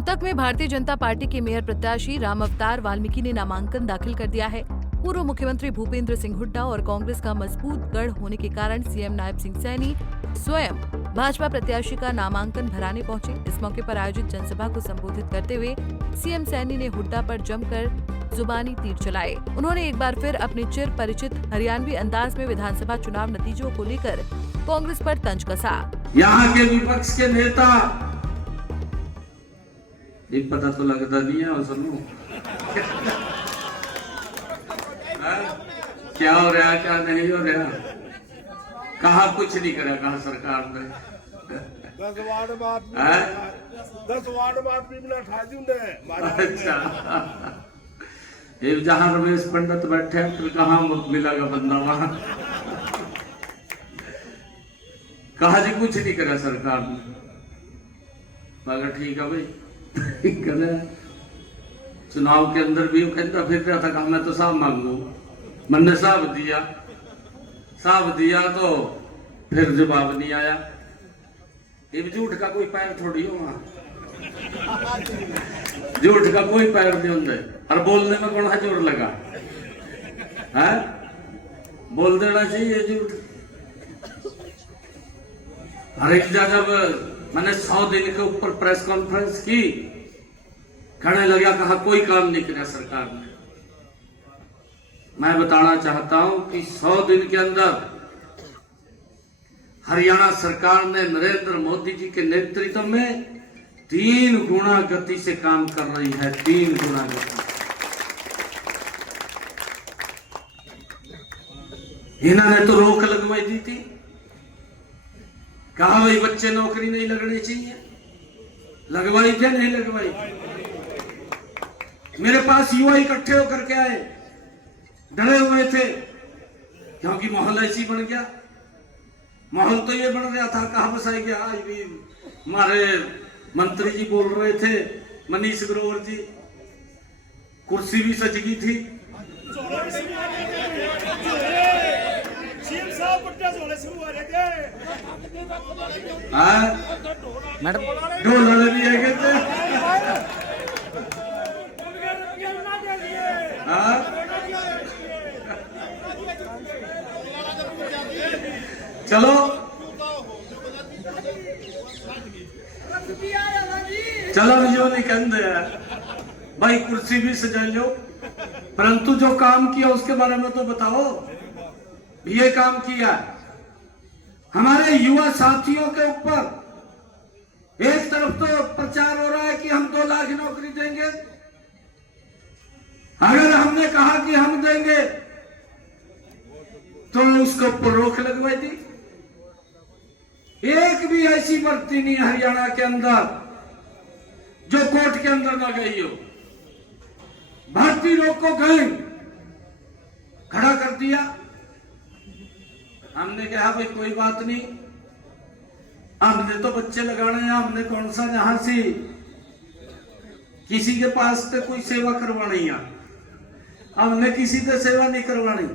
रोहतक में भारतीय जनता पार्टी के मेयर प्रत्याशी राम अवतार वाल्मीकि ने नामांकन दाखिल कर दिया है। पूर्व मुख्यमंत्री भूपेंद्र सिंह हुड्डा और कांग्रेस का मजबूत गढ़ होने के कारण सीएम नायब सिंह सैनी स्वयं भाजपा प्रत्याशी का नामांकन भराने पहुंचे। इस मौके पर आयोजित जनसभा को संबोधित करते हुए सीएम सैनी ने हुड्डा पर जमकर जुबानी तीर चलाए। उन्होंने एक बार फिर अपने चिर परिचित हरियाणवी अंदाज में विधानसभा चुनाव नतीजों को लेकर कांग्रेस पर तंज कसा। यहाँ के विपक्ष के नेता एक पता तो लगता नहीं है और सुनो क्या हो रहा क्या नहीं हो रहा, कहा कुछ नहीं करा, कहा सरकार ने 10 वार्ड बात भी मिला ठा दूंगे। अच्छा, ये जहाँ रमेश पंडित बैठे फिर कहाँ मिलेगा बंदा वहां। कहा जी कुछ नहीं करा सरकार ने, मगर ठीक है भाई चुनाव के अंदर भी वो कहता फिर रहा था मैं तो साहब मांगू, मैंने साहब दिया तो फिर जवाब नहीं आया। ये झूठ का कोई पैर थोड़ी हो, वहां झूठ का कोई पैर नहीं होता और बोलने में कौन सा जोर लगा है, बोल देना चाहिए झूठ। हर एक जब मैंने 100 दिन के ऊपर प्रेस कॉन्फ्रेंस की, कहने लगा कहा कोई काम नहीं किया सरकार ने। मैं बताना चाहता हूं कि 100 दिन के अंदर हरियाणा सरकार ने नरेंद्र मोदी जी के नेतृत्व में 3 गुना गति से काम कर रही है, 3 गुना गति। इन्होंने तो रोक लगवाई दी थी, कहा भाई बच्चे नौकरी नहीं लगनी चाहिए, लगवाई क्या नहीं लगवाई। मेरे पास युवा इकट्ठे होकर के आए, डरे हुए थे क्योंकि माहौल ऐसी बन गया। माहौल तो ये बन गया था, कहा बसाई गया। आज भी हमारे मंत्री जी बोल रहे थे, मनीष ग्रोवर जी, कुर्सी भी सज गई थी। मैडम ढोल भी है चलो जो नहीं कहते भाई, कुर्सी भी सजा लो, परंतु जो काम किया उसके बारे में तो बताओ। ये काम किया हमारे युवा साथियों के ऊपर। एक तरफ तो प्रचार हो रहा है कि हम 2 लाख नौकरी देंगे, अगर हमने कहा कि हम देंगे तो उसके ऊपर रोक लगवाई दी। एक भी ऐसी भर्ती नहीं हरियाणा के अंदर जो कोर्ट के अंदर ना गई हो। भर्ती रोको गए, खड़ा कर दिया। हमने कहा भाई कोई बात नहीं, हमने तो बच्चे लगाने हैं, हमने कौन सा यहां से किसी के पास से कोई सेवा करवानी है, हमने किसी से सेवा नहीं करवानी।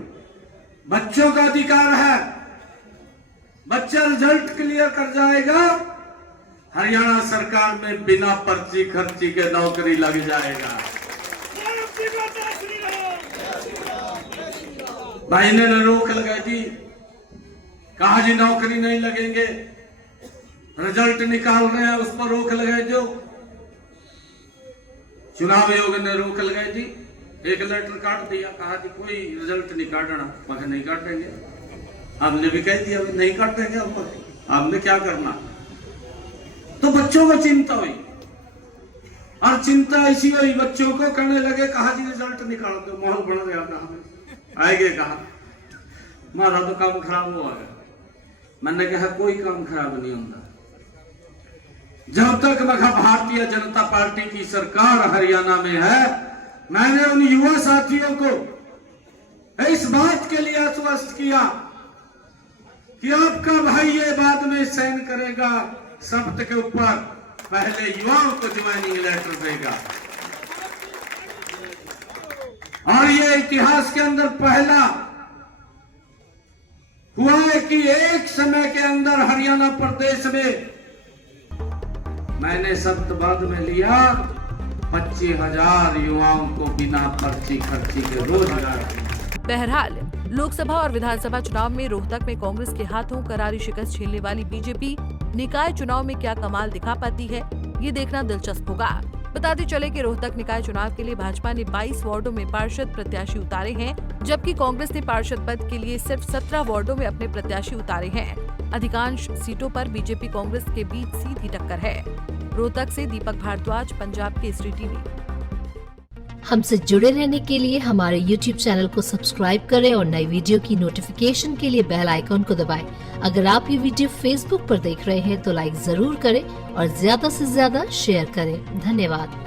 बच्चों का अधिकार है, बच्चा रिजल्ट क्लियर कर जाएगा, हरियाणा सरकार में बिना पर्ची खर्ची के नौकरी लग जाएगा। भाई ने रोक लगाई थी, कहा जी नौकरी नहीं लगेंगे, रिजल्ट निकाल रहे हैं उस पर रोक लगाई। जो चुनाव आयोग ने रोक लगाई थी, एक लेटर काट दिया, कहा जी कोई रिजल्ट नहीं काटना, मगर नहीं काटेंगे। हमने भी कह दिया नहीं काटेंगे, हमने क्या करना। तो बच्चों को चिंता हुई, और चिंता ऐसी हुई बच्चों को, कहने लगे कहा जी रिजल्ट निकाल दो। माहौल बन गया, कहा आएंगे, कहा हमारा तो काम खराब हुआ है। मैंने कहा कोई काम खराब नहीं होता जब तक भारतीय जनता पार्टी की सरकार हरियाणा में है। मैंने उन युवा साथियों को इस बात के लिए आश्वस्त किया कि आपका भाई ये बाद में साइन करेगा शब्द के ऊपर, पहले युवाओं को ज्वाइनिंग लेटर देगा। और ये इतिहास के अंदर पहला हुआ है कि एक समय के अंदर हरियाणा प्रदेश में मैंने सप्तवाद में लिया 25,000 युवाओं को बिना पर्ची खर्ची के रोजगार दिया। बहरहाल लोकसभा और विधानसभा चुनाव में रोहतक में कांग्रेस के हाथों करारी शिकस्त झेलने वाली बीजेपी निकाय चुनाव में क्या कमाल दिखा पाती है, ये देखना दिलचस्प होगा। बताते चले कि रोहतक निकाय चुनाव के लिए भाजपा ने 22 वार्डों में पार्षद प्रत्याशी उतारे हैं, जबकि कांग्रेस ने पार्षद पद के लिए सिर्फ 17 वार्डों में अपने प्रत्याशी उतारे हैं। अधिकांश सीटों पर बीजेपी कांग्रेस के बीच सीधी टक्कर है। रोहतक से दीपक भारद्वाज, पंजाब केसरी टीवी। हमसे जुड़े रहने के लिए हमारे YouTube चैनल को सब्सक्राइब करें और नई वीडियो की नोटिफिकेशन के लिए बेल आइकॉन को दबाएं। अगर आप ये वीडियो Facebook पर देख रहे हैं तो लाइक जरूर करें और ज्यादा से ज्यादा शेयर करें। धन्यवाद।